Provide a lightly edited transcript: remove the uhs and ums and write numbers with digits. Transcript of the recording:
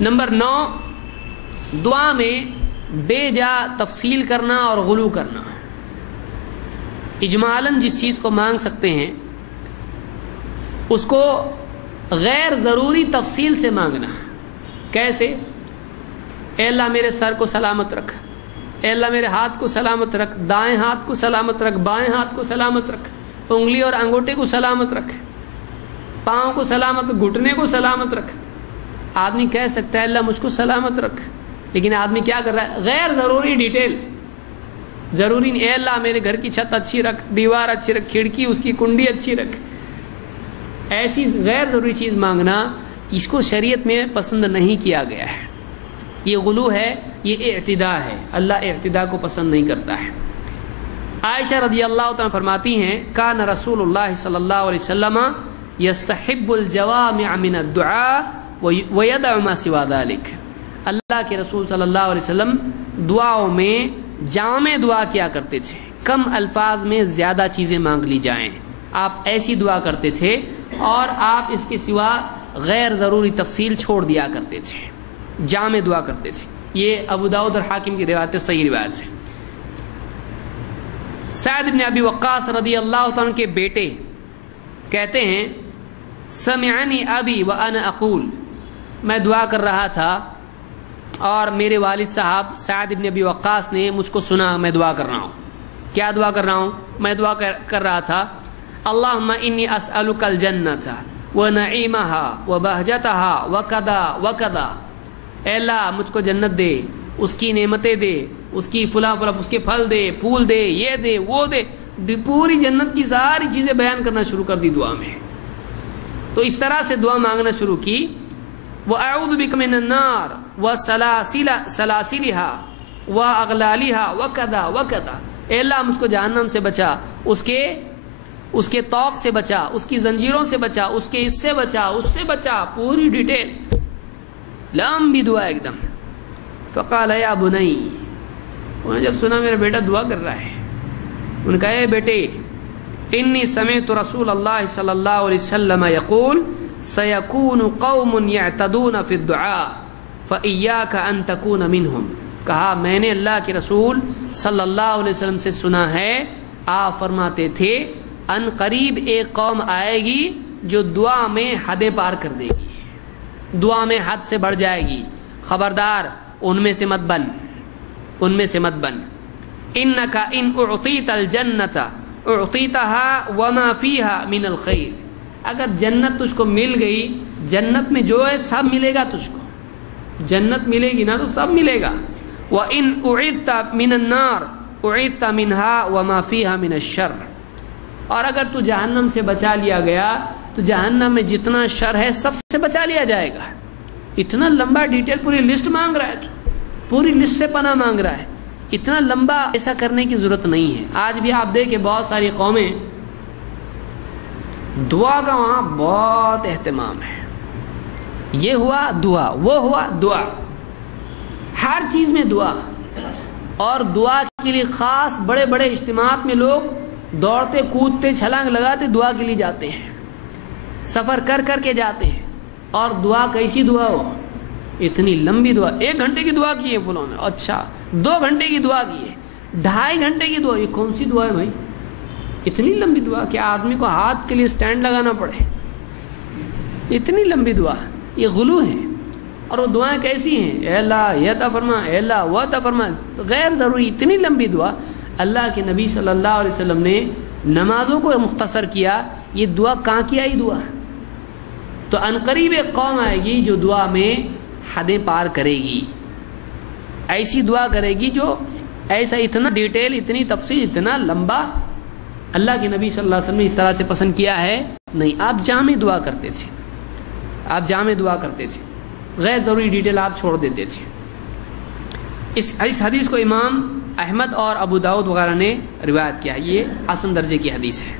Number 9، دعا میں بے جا تفصیل کرنا اور غلو کرنا۔ اجمالاً جس چیز کو مانگ سکتے ہیں اس کو غیر ضروری تفصیل سے مانگنا۔ کیسے؟ اے اللہ میرے سر کو سلامت رکھ، اے اللہ میرے ہاتھ کو سلامت رکھ، دائیں ہاتھ کو سلامت رکھ، بائیں ہاتھ کو سلامت رکھ، انگلی اور انگوٹھے کو سلامت رکھ، پاؤں کو سلامت، گھٹنے کو سلامت رکھ۔ آدمی کہہ سکتا ہے اللہ مجھ کو سلامت رکھ، لیکن آدمی کیا کر رہا ہے؟ غیر ضروری ڈیٹیل، ضروری نہیں۔ اے اللہ میرے گھر کی چھت اچھی رکھ، دیوار اچھی رکھ، کھڑکی اس کی کنڈی اچھی رکھ۔ ایسی غیر ضروری چیز مانگنا اس کو شریعت میں پسند نہیں کیا گیا ہے، یہ غلو ہے، یہ اعتداء ہے، اللہ اعتداء کو پسند نہیں کرتا ہے۔ عائشہ رضی اللہ تعالیٰ فرماتی ہیں کان رسول اللہ صلی اللہ علیہ وسلم یستحب الجوامع من الدعاء ویدع ما سوا ذلک۔ اللہ کے رسول صلی اللہ علیہ وسلم دعاؤں میں جامع دعا کیا کرتے تھے، کم الفاظ میں زیادہ چیزیں مانگ لی جائیں، آپ ایسی دعا کرتے تھے اور آپ اس کے سوا غیر ضروری تفصیل چھوڑ دیا کرتے تھے، جامع دعا کرتے تھے۔ یہ ابو داؤد اور حاکم کی روایت ہے، صحیح روایت ہے۔ سعد بن ابی وقاص رضی اللہ تعالیٰ کے بیٹے کہتے ہیں سمعنی ابی وانا اقول، میں دعا کر رہا تھا اور میرے والد صاحب سعد بن ابی وقاص نے مجھ کو سنا میں دعا کر رہا ہوں۔ کیا دعا کر رہا ہوں؟ میں دعا کر رہا تھا اللہم انی اسألک الجنۃ ونعیمها وبہجتها وکذا وکذا، اے اللہ مجھ کو جنت دے، اس کی نعمتیں دے، اس کی فلاں فلاں، اس کے پھل دے، پھول دے، یہ دے، وہ دے، پوری جنت کی ساری چیزیں بیان کرنا شروع کر دی دعا میں۔ تو اس طرح سے دعا مانگنا شروع کی۔ وَأَعُوذُ بِكَ مِنَ النَّارِ وَسَلَاسِلِهَا وَأَغْلَالِهَا وَكَذَا وَكَذَا، اے اللہ مجھ کو جہنم سے بچا، اس کے طوق سے بچا، اس کی زنجیروں سے بچا، اس کے اس سے بچا، اس سے بچا، پوری ڈیٹیل، لمبی دعا ایک دم۔ فقال یا بنی، انہوں نے جب سنا میرا بیٹا دعا کر رہا ہے، انہوں نے کہا اے بیٹے انی سمعت رسول اللہ صلی اللہ علیہ وسلم یقول سیکون قوم یعتدون فی الدعاء فإیاک ان تکون منہم، کہا میں نے اللہ کے رسول صلی اللہ علیہ وسلم سے سنا ہے، آپ فرماتے تھے ان قریب ایک قوم آئے گی جو دعا میں حدیں پار کر دے گی، دعا میں حد سے بڑھ جائے گی، خبردار ان میں سے مت بن، ان میں سے مت بن۔ انک ان اعطیت الجنۃ اعطیتها وما فیہا من الخیر، اگر جنت تجھ کو مل گئی، جنت میں جو ہے سب ملے گا تجھ کو، جنت ملے گی نا تو سب ملے گا۔ وَإِنْ أُعِذْتَ مِنَ النَّارِ أُعِذْتَ مِنْهَا وَمَا فِيهَا مِنَ الشَّرِّ، اور اگر تو جہنم سے بچا لیا گیا تو جہنم میں جتنا شر ہے سب سے بچا لیا جائے گا۔ اتنا لمبا ڈیٹیل پوری لسٹ مانگ رہا ہے، تو پوری لسٹ سے پناہ مانگ رہا ہے، اتنا لمبا ایسا کرنے کی ضرورت نہیں ہے۔ آج بھی آپ دیکھیں بہت ساری قومیں دعا کا وہاں بہت اہتمام ہے، یہ ہوا دعا، وہ ہوا دعا، ہر چیز میں دعا، اور دعا کے لیے خاص بڑے بڑے اجتماعات میں لوگ دوڑتے کودتے چھلانگ لگاتے دعا کے لیے جاتے ہیں، سفر کر کر کے جاتے ہیں، اور دعا کیسی دعا ہو، اتنی لمبی دعا، 1 گھنٹے کی دعا کی ہے فلوں نے، اچھا 2 گھنٹے کی دعا کی ہے، 2.5 گھنٹے کی دعا، یہ کون سی دعا ہے بھائی؟ اتنی لمبی دعا کہ آدمی کو ہاتھ کے لیے سٹینڈ لگانا پڑے، اتنی لمبی دعا، یہ غلو ہے۔ اور وہ دعائیں کیسی ہیں؟ اے اللہ یہ عطا فرما، اے اللہ وہ عطا فرما، غیر ضروری اتنی لمبی دعا۔ اللہ کے نبی صلی اللہ علیہ وسلم نے نمازوں کو مختصر کیا، یہ دعا کہاں کی آئی دعا؟ تو عنقریب ایک قوم آئے گی جو دعا میں حدیں پار کرے گی، ایسی دعا کرے گی جو ایسا اتنا ڈیٹیل، اتنی تفصیل، اتنا لمبا اللہ کے نبی صلی اللہ علیہ وسلم نے اس طرح سے پسند کیا ہے نہیں۔ آپ جامع دعا کرتے تھے، آپ جامع دعا کرتے تھے، غیر ضروری ڈیٹیل آپ چھوڑ دیتے تھے۔ اس حدیث کو امام احمد اور ابو داؤد وغیرہ نے روایت کیا ہے، یہ حسن درجے کی حدیث ہے۔